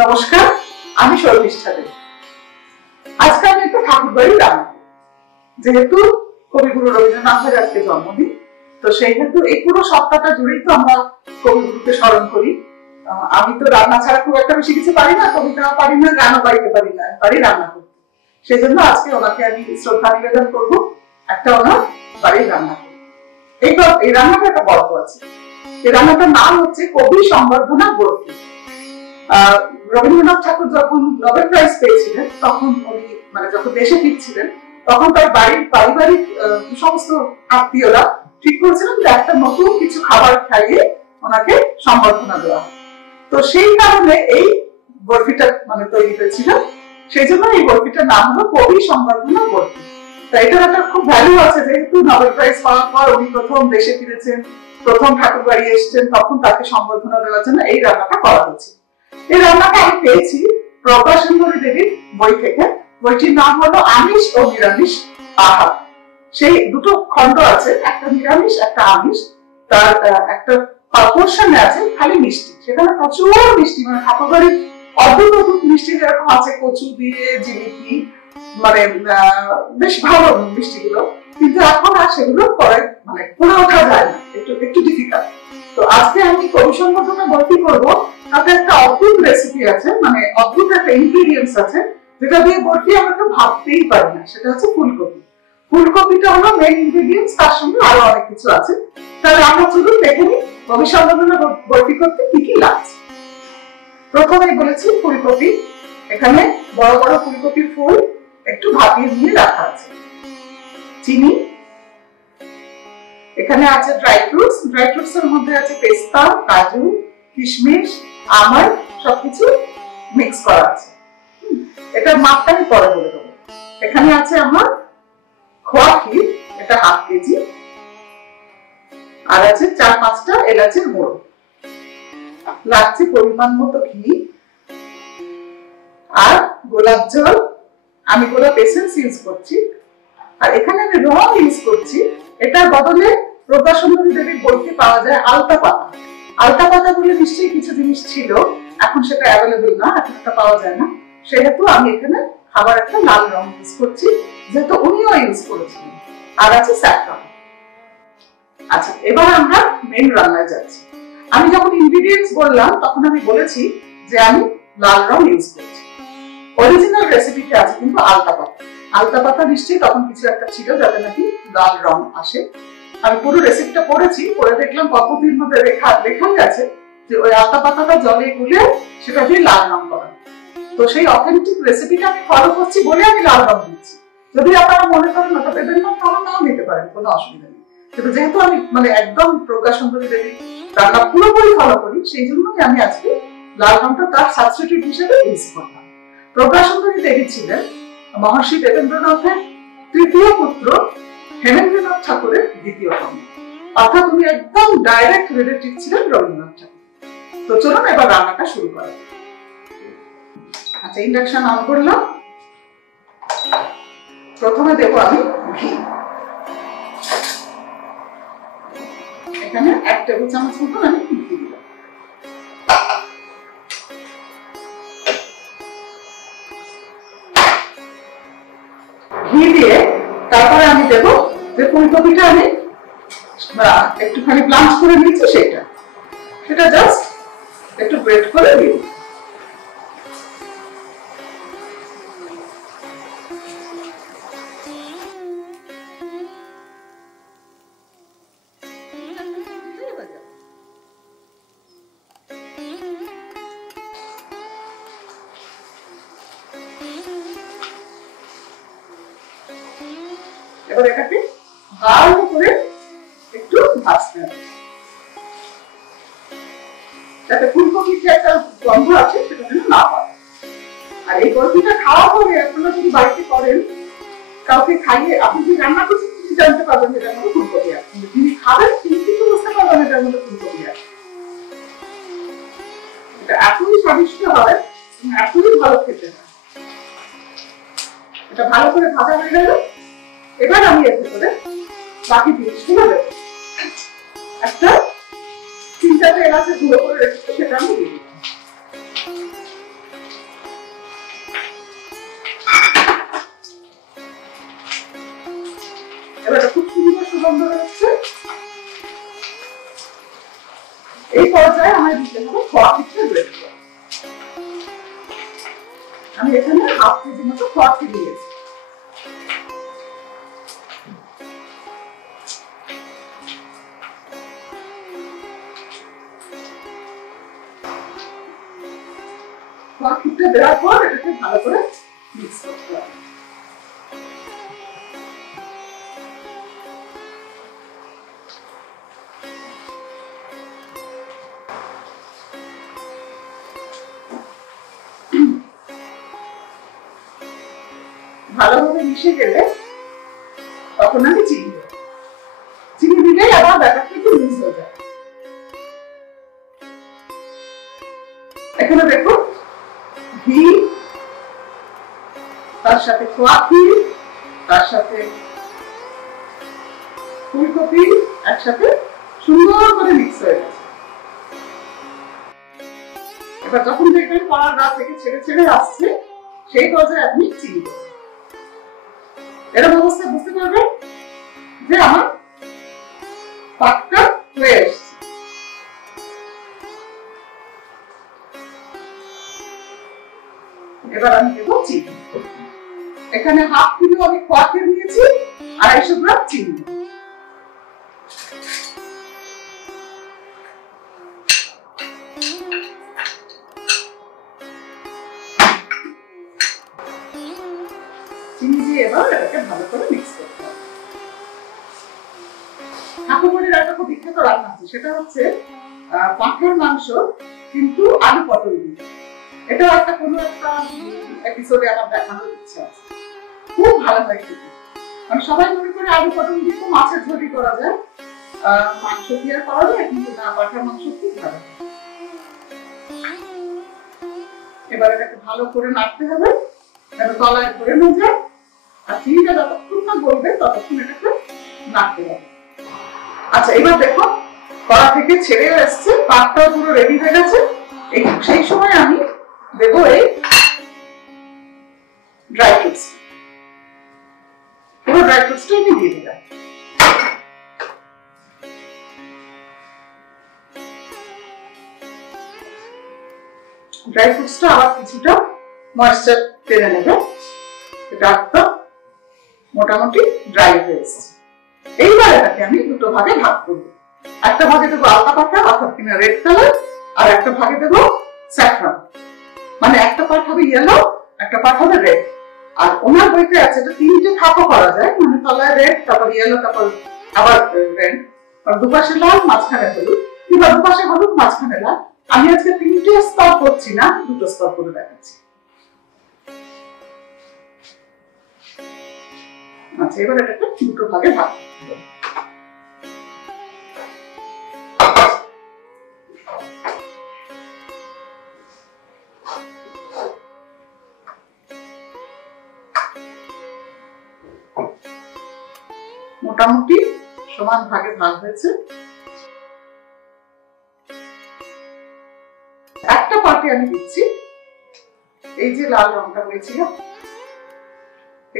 নমস্কার, আমি শর্মিষ্ঠা দেব। আজকে আমি একটা ঠাকুর বাড়ি রান্না করব। যেহেতু কবিগুরু রবীন্দ্রনাথের আজকে জন্মদিন, তো সেই হেতু এই পুরো সপ্তাহটা জুড়েই তো আমরা কবিগুরুকে স্মরণ করি। আমি তো রান্না ছাড়া খুব একটা বেশি কিছু পারি না, কবিতা পারি না, গানও গাইতে পারি না, পারি রান্না করতে। সেই জন্য আজকে ওনাকে আমি শ্রদ্ধা নিবেদন করবো, একটা ওনার বাড়ির রান্না করবো। এই রান্নাটা একটা গল্প আছে। এই রান্নাটার নাম হচ্ছে কবি সংবর্ধনা বরফি। রবীন্দ্রনাথ ঠাকুর যখন নোবেল প্রাইজ পেয়েছিলেন, তখন উনি যখন দেশে ফিরছিলেন, তখন তার বাড়ির পারিবারিক সমস্ত আত্মীয়রা ঠিক করেছিলেন যে একটা নতুন কিছু খাবার খাইয়ে ওনাকে সংবর্ধনা দেওয়া। তো সেই কারণে এই বরফিটা তৈরি হয়েছিল। সেই জন্য এই বরফিটার নাম হলো কবি সংবর্ধনা বরফি। তাই এটার একটা খুব ভ্যালু আছে, যেহেতু নোবেল প্রাইজ পাওয়ার পর উনি প্রথম দেশে ফিরেছেন, প্রথম ঠাকুর বাড়ি এসেছেন, তখন তাকে সংবর্ধনা দেওয়ার জন্য এই রান্নাটা করা হয়েছে। এই রান্নাটা আমি পেয়েছি প্রজ্ঞা সুন্দরী দেবীর বই থেকে। বইটির নাম হলো আমিষ ও নিরামিষ আহার। সেই দুটো খণ্ড আছে, একটা নিরামিষ একটা আমিষ। তার একটা পোর্শনে আছে খালি মিষ্টি, সেখানে প্রচুর মিষ্টি, ঠাকুর বাড়ির অদ্ভুত অদ্ভুত মিষ্টি যেরকম আছে, কচু দিয়ে জিলিপি, বেশ ভালো মিষ্টিগুলো, কিন্তু এখন আর সেগুলো করে ওঠা যায় না, একটু ডিফিকাল্ট। তো আজকে আমি কবি সংবর্ধনা বরফি করবো। তাতে একটা অদ্ভুত রেসিপি আছে, অদ্ভুত একটা ইনগ্রেডিয়েন্টস আছে, যেটা দিয়ে বরফি আমরা তো ভাবতেই পারি না। সেটা হচ্ছে ফুলকপি। ফুলকপিটা হলো মেইন ইনগ্রেডিয়েন্টস, তার সঙ্গে আরো অনেক কিছু আছে। তাহলে আমরা চলুন দেখে নিই কবি সংবর্ধনা বরফি করতে কি কি লাগছে। প্রথমে বলেছি ফুলকপি। এখানে বড় বড় ফুলকপির ফুল একটু ভাপিয়ে নিয়ে রাখা আছে। চিনি, এখানে আছে ড্রাই ফ্রুটস। ড্রাই ফ্রুটস এর মধ্যে আছে পেস্তা, কাজু, কিশমিশ, আমন্ড, সবকিছু মিক্স করা আছে। এটা মাপটা আমি পরে বলে দেবো। এখানে আছে আমার খোয়া ক্ষীর, এটা 1/2 কেজি, আর আছে 4-5টা এলাচের গুঁড়ো। লাগছে পরিমাণ মতো ঘি আর গোলাপ জল। আমি গোলাপ এসেন্স ইউজ করছি। আর এখানে আমি রং ইউজ করছি। এটার বদলে প্রজ্ঞা সুন্দরী দেবীর বইতে পাওয়া যায় আলতা পাতা। আলতা পাতা বলে নিশ্চয়ই কিছু জিনিস ছিল, এখন সেটা অ্যাভেলেবল না, এখন এটা পাওয়া যায় না। সেহেতু আমি এখানে খাবার একটা লাল রং ইউজ করছি, যেহেতু উনিও ইউজ করেছিলেন। আর আছে স্যাফরন। আচ্ছা, এবার আমরা মেন রান্নায় যাচ্ছি। আমি যখন ইনগ্রেডিয়েন্টস বললাম, তখন আমি বলেছি যে আমি লাল রং ইউজ করছি। অরিজিনাল রেসিপিতে আছে কিন্তু আলতা পাতা। আলতা পাতা নিশ্চয়ই তখন কিছু একটা ছিল যাতে নাকি লাল রং আসে। আমি পুরো রেসিপিটা পড়েছি, পড়ে দেখলাম পদ্ধতির মধ্যে লেখা গেছে যে ওই আলতা পাতাটা জলে গুলে সেটা দিয়ে লাল রং করা। তো সেই অথেন্টিক রেসিপিটা আমি ফলো করছি বলে আমি লাল রং দিচ্ছি। যদি আপনারা মনে করেন ওটা দেবেন না, তাহলে নাও দিতে পারেন, কোনো অসুবিধা নেই। কিন্তু যেহেতু আমি একদম প্রজ্ঞা সুন্দরী দেবী রান্না পুরোপুরি ফলো করি, সেই জন্যই আমি আজকে লাল রংটা তার সাবস্টিটিউট হিসেবে ইউজ করলাম। প্রজ্ঞা সুন্দরী দেবী ছিলেন মহর্ষি দেবেন্দ্রনাথের তৃতীয় পুত্র, হেমেন্দ্রনাথ ঠাকুরের দ্বিতীয় কন্যা। অর্থাৎ উনি একদম ডাইরেক্ট রিলেটিভ ছিলেন রবীন্দ্রনাথ ঠাকুর। তো চলুন এবার রান্নাটা শুরু করা। আচ্ছা, ইন্ডাকশন অন করলাম। প্রথমে দেবো আমি ঘি। এখানে 1 টেবিল চামচ মতো আমি ঘি দিলাম। ঘি দিয়ে তারপরে আমি দেবো যে ফুলকপিটা আমি একটুখানি ব্লাঞ্চ করে নিয়েছি, সেটা জাস্ট একটু গ্রেট করে দিই। এবার এটাকে ভালো করে একটু ভাজতে হবে, যাতে ফুলকপির যে একটা গন্ধ আছে সেটা যেন না হয়। আর এই বরফিটা খাওয়া পরে আপনারা যদি বাড়িতে করেন, কাউকে খাইয়ে আপনি যদি রান্না করছেন, তিনি জানতে পারবেন এটার মধ্যে ফুলকপি আছে। যিনি খাবেন তিনি কিন্তু বুঝতে পারবেন এটার মধ্যে ফুলকপি আছে। এটা এতই স্বাদিষ্ট হয়, এতই ভালো খেতে হয়। এটা ভালো করে ভাজা হয়ে গেল। এবার আমি এর ভিতরে বাকি জিনিসগুলো দেবো। একটা 3-4 এলাচের গুঁড়ো করে রেখেছি, সেটা আমি দিয়ে দিলাম। সুগন্ধ হচ্ছে। এই পর্যায়ে আমায় দিতে হবে খোয়া ক্ষীরটা গ্রেট করা। আমি এখানে হাফ কেজি মতো খোয়া ক্ষীর নিয়েছি। খোয়া ক্ষীরটা দেওয়ার পর এটাকে ভালো করে মিক্স করতে হবে। ভালোভাবে মিশে গেলে তখন আমি চিনি দেব। চিনি দিলেই আবার ব্যাপারটা একটু লুজ হয়ে যায়। এখানে দেখো ঘি, তার সাথে খোয়া ক্ষীর, তার সাথে ফুলকপি একসাথে সুন্দর করে মিক্স হয়ে গেছে। এবার যখন দেখবেন কড়ার গা থেকে ছেড়ে ছেড়ে আসছে, সেই পর্যায়ে আপনি চিনি দেবেন। এরকম অবস্থায় বুঝতে পারবেন যে আমার পাকটা হয়ে এসছে। এবার আমি দেবো চিনি। এখানে হাফ কিলো আমি খোয়া ক্ষীর নিয়েছি, 250 গ্রাম চিনি। চিনি দিয়ে এবার এটাকে ভালো করে মিক্স করতে হবে। ঠাকুরবাড়ির একটা খুব বিখ্যাত রান্না আছে, সেটা হচ্ছে পাঁঠার মাংস কিন্তু আলু পটল দিয়ে। এটা একটা কোনো একটা এপিসোডে আমার দেখানোর ইচ্ছা আছে, খুব ভালো হয় খেতে। মানে সবাই মনে করে আলু পটল দিয়ে তো মাছের ঝোলই করা যায়, মাংস দিয়ে করা যায়, কিন্তু না, পাঁঠার মাংস খুব ভালো। এবার এটাকে ভালো করে নাড়তে হবে যেন তলায় ধরে না যায়, আর চিনিটা যতক্ষণ না গলবে ততক্ষণ এটাকে নাড়তে হবে। আচ্ছা, এবার দেখো কড়া থেকে ছেড়ে এসছে, পাকটাও পুরো রেডি হয়ে গেছে। সেই সময় আমি দেবো এই ড্রাই ফ্রুটস। পুরো ড্রাই ফ্রুটসটা আমি দিয়ে দিলাম। ড্রাই ফ্রুটসটা আবার কিছুটা ময়েশ্চার টেনে নেবে। এটা একদম মোটামুটি ড্রাই হয়ে এসেছে। এইবার এটাকে আমি দুটো ভাগে ভাগ করবো। একটা ভাগে দেবো আলতা পাতা অর্থাৎ কিনা রেড কালার, আর একটা ভাগে দেবো স্যাফরন। মানে একটা পার্ট হবে ইয়েলো, একটা পার্ট হবে রেড। আর ওনার বইতে আছে এটা 3টে খাপও করা যায়, মানে তলায় রেড, তারপর ইয়েলো, তারপর আবার রেড, আর দুপাশে লাল, মাঝখানে হলুদ, কিংবা দুপাশে হলুদ মাঝখানে লাল। আমি আজকে 3টে স্তর করছি না, 2টো স্তর করে দেখাচ্ছি। আচ্ছা, এবার এটাকে দুটো ভাগে ভাগ করতে হবে। মোটামুটি সমান ভাগে ভাগ হয়েছে। একটা পার্টে আমি দিচ্ছি এই যে লাল রংটা হয়েছিল,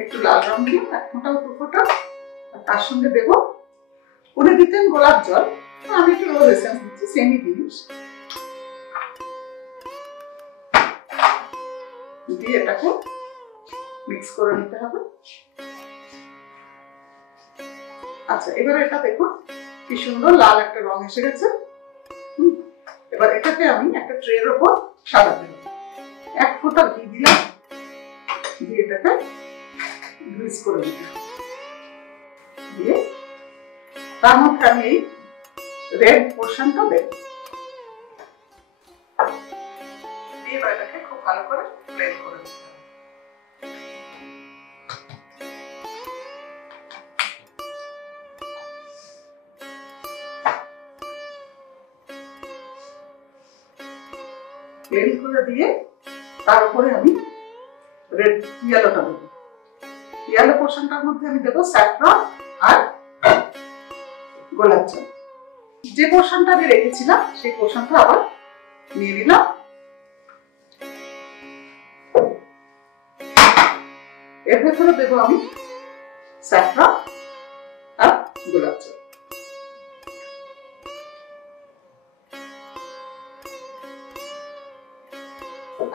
একটু লাল রং দিয়ে এক ফোঁটা দু ফোঁটা, তার সঙ্গে দেবো, উনি দিতেন গোলাপ জল, আমি একটু রোজ এসেন্স দিচ্ছি, সেমই জিনিস দিয়ে এটাকে মিক্স করে নিতে হবে। আচ্ছা, এবার এটা দেখুন কি সুন্দর লাল একটা রং এসে গেছে। এবার এটাকে আমি একটা ট্রের উপর সাজাতে হবে। এক ফোঁটা ঘি দিলাম, দিয়ে এটাকে গ্রিস করে দিতে হবে। দিয়ে তার মধ্যে আমি এই রেড পোর্শনটা দেব। দিয়ে এটাকে খুব ভালো করে ব্লেন্ড করে দিতে হবে। ব্লেন্ড করে দিয়ে তার উপরে আমি রেড ইয়েলোটা দেব। ইয়েলো পোর্শনটার মধ্যে আমি দেবো স্যাফরন আর গোলাপ জল। যে পোর্শনটা আমি রেখেছিলাম সেই পোর্শনটা আবার নিয়ে নিলাম। এর ভেতরে দেবো আমি স্যাফরন আর গোলাপ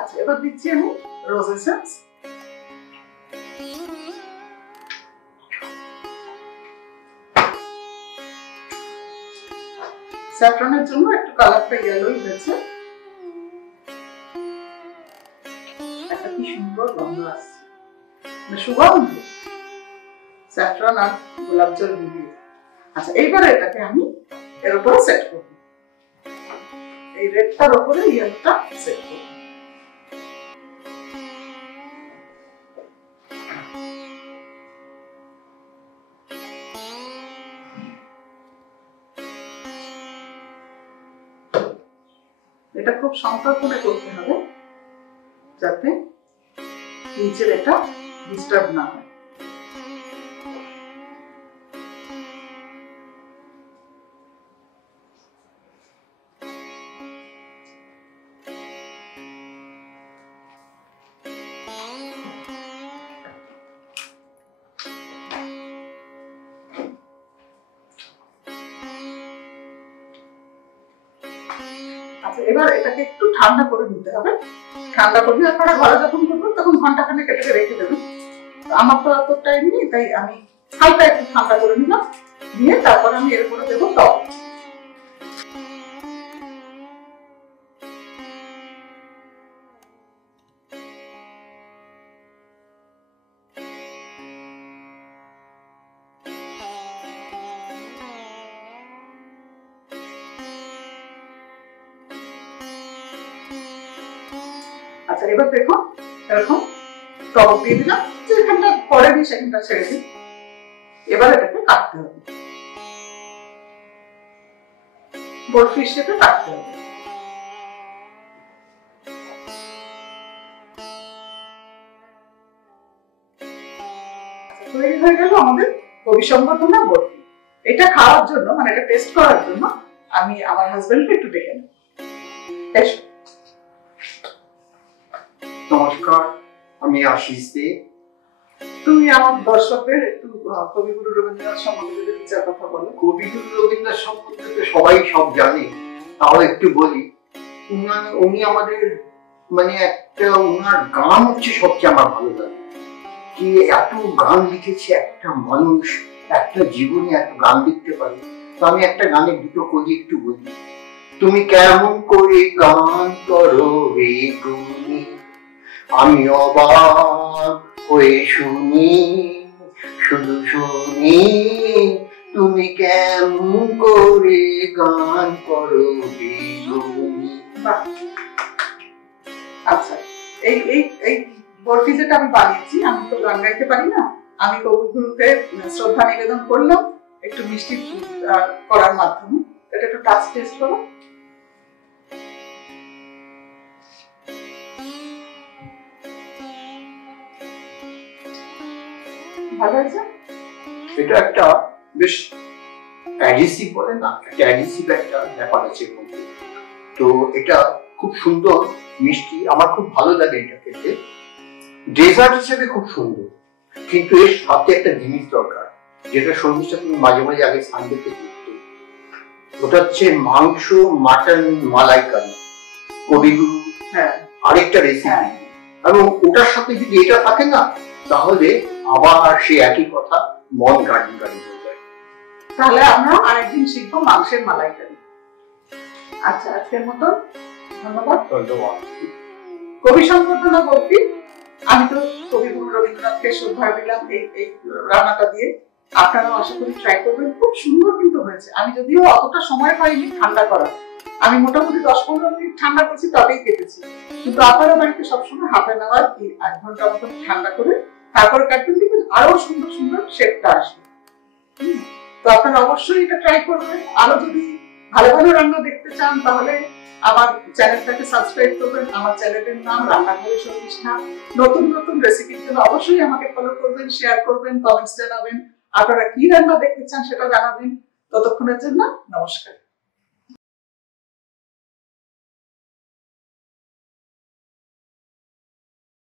আচ্ছা, এবার দিচ্ছি আমি রোজ এসেন্স। স্যাফরনের জন্য একটু কালারটা ইয়েলোই হয়েছে। একটা কি সুন্দর গন্ধ আসছে, সুগন্ধ স্যাফরন আর গোলাপ জল মিলিয়ে। আচ্ছা, এইবারে এটাকে আমি এর উপরে সেট করব, এই রেডটার উপরে ইয়েলোটা সেট করব। এটা খুব সন্তর্পণে করতে হবে যাতে নিচের এটা ডিস্টার্ব না হয়। আচ্ছা, এবার এটাকে একটু ঠান্ডা করে নিতে হবে। ঠান্ডা করলে আপনারা ঘরে যখন করবেন তখন ঘন্টাখানেক এটাকে রেখে দেবেন। আমার তো অত টাইম নেই, তাই আমি হালকা একটু ঠান্ডা করে নিলাম, দিয়ে তারপর আমি এর উপরে দেবো টক। আচ্ছা, এবার দেখুন এরকম টক দিয়ে দিলাম, যেখানটা পরে দিই সেখানটা ছেড়ে দিই। এবার এটাকে কাটতে হবে, বরফি শেপে কাটতে হবে। তৈরি হয়ে গেল আমাদের কবি সংবর্ধনা বরফি। এটা খাওয়ার জন্য, মানে এটা টেস্ট করার জন্য আমি আমার হাজবেন্ডকে একটু ডেকে নেব। নমস্কার, আমি আশিস দে। তুমি আমার দর্শকদের একটু কবিগুরু রবীন্দ্রনাথ সম্বন্ধে যদি দু চার কথা বলো। কবিগুরু রবীন্দ্রনাথ সম্বন্ধে তো সবাই সব জানে, তাও একটু বলি। উনি আমাদের মানে একটা, উনার গান হচ্ছে সবচেয়ে আমার ভালো লাগে। কি এত গান লিখেছে একটা মানুষ, একটা জীবনে এত গান লিখতে পারে। তো আমি একটা গানের দুটো কলি একটু বলি। তুমি কেমন করে গান করো রে গুণী, আমি অবাক হয়ে শুনি, শুধু শুনি তুমি কেমন করে গান করো রে গুণী। আচ্ছা, এই এই এই বরফি যেটা আমি বানিয়েছি, আমি তো গান গাইতে পারি না, আমি কবিগুরুকে শ্রদ্ধা নিবেদন করলাম একটু মিষ্টি করার মাধ্যমে। এটা একটু টাচ টেস্ট করো। ভালো হয়েছে? এটা একটা বেশ অ্যাডিসিভ বলে না, একটা অ্যাডিসিভ একটা ব্যাপার আছে এর মধ্যে। তো এটা খুব সুন্দর মিষ্টি, আমার খুব ভালো লাগে এটা খেতে। ডেজার্ট হিসেবে খুব সুন্দর, কিন্তু এর সাথে একটা জিনিস দরকার, যেটা শর্মিষ্ঠা তুমি মাঝে মাঝে আগে সানডেতে করতে। ওটা হচ্ছে মাংস মাটন মালাইকারি, কবিগুরু আরেকটা রেসিপি। এবং ওটার সাথে যদি এটা থাকে না, তাহলে আবার সে একই কথা, মন গাড়ি গাড়ি হয়ে যায়। তাহলে আমরা আরেকদিন শিখবো মাংসের মালাইকারি। আচ্ছা, আজকের মতো ধন্যবাদ। ধন্যবাদ। কবি সংবর্ধনা বরফি, আমি তো কবিগুরু রবীন্দ্রনাথকে শ্রদ্ধা দিলাম এই রান্নাটা দিয়ে। আপনারাও আশা করি ট্রাই করবেন, খুব সুন্দর কিন্তু হয়েছে। আমি যদিও অতটা সময় পাইনি ঠান্ডা করার, আমি মোটামুটি 10-15 মিনিট ঠান্ডা করছি, তবেই কেটেছি। কিন্তু আপনারা বাড়িতে সবসময় হাফ অ্যান আওয়ার কি 1 ঘন্টার মতো ঠান্ডা করে তারপরে কাটবেন, দেখবেন আরো সুন্দর সুন্দর শেপটা আসবে। তো আপনারা অবশ্যই এটা ট্রাই করবেন। আরো যদি ভালো ভালো রান্না দেখতে চান তাহলে আমার চ্যানেলটাকে সাবস্ক্রাইব করবেন। আমার চ্যানেলের নাম রান্নাঘরে শর্মিষ্ঠা। নতুন নতুন রেসিপির জন্য অবশ্যই আমাকে ফলো করবেন, শেয়ার করবেন, কমেন্টস জানাবেন। আপনারা কি রান্না দেখতে চান সেটা জানাবেন। ততক্ষণের জন্য নমস্কার।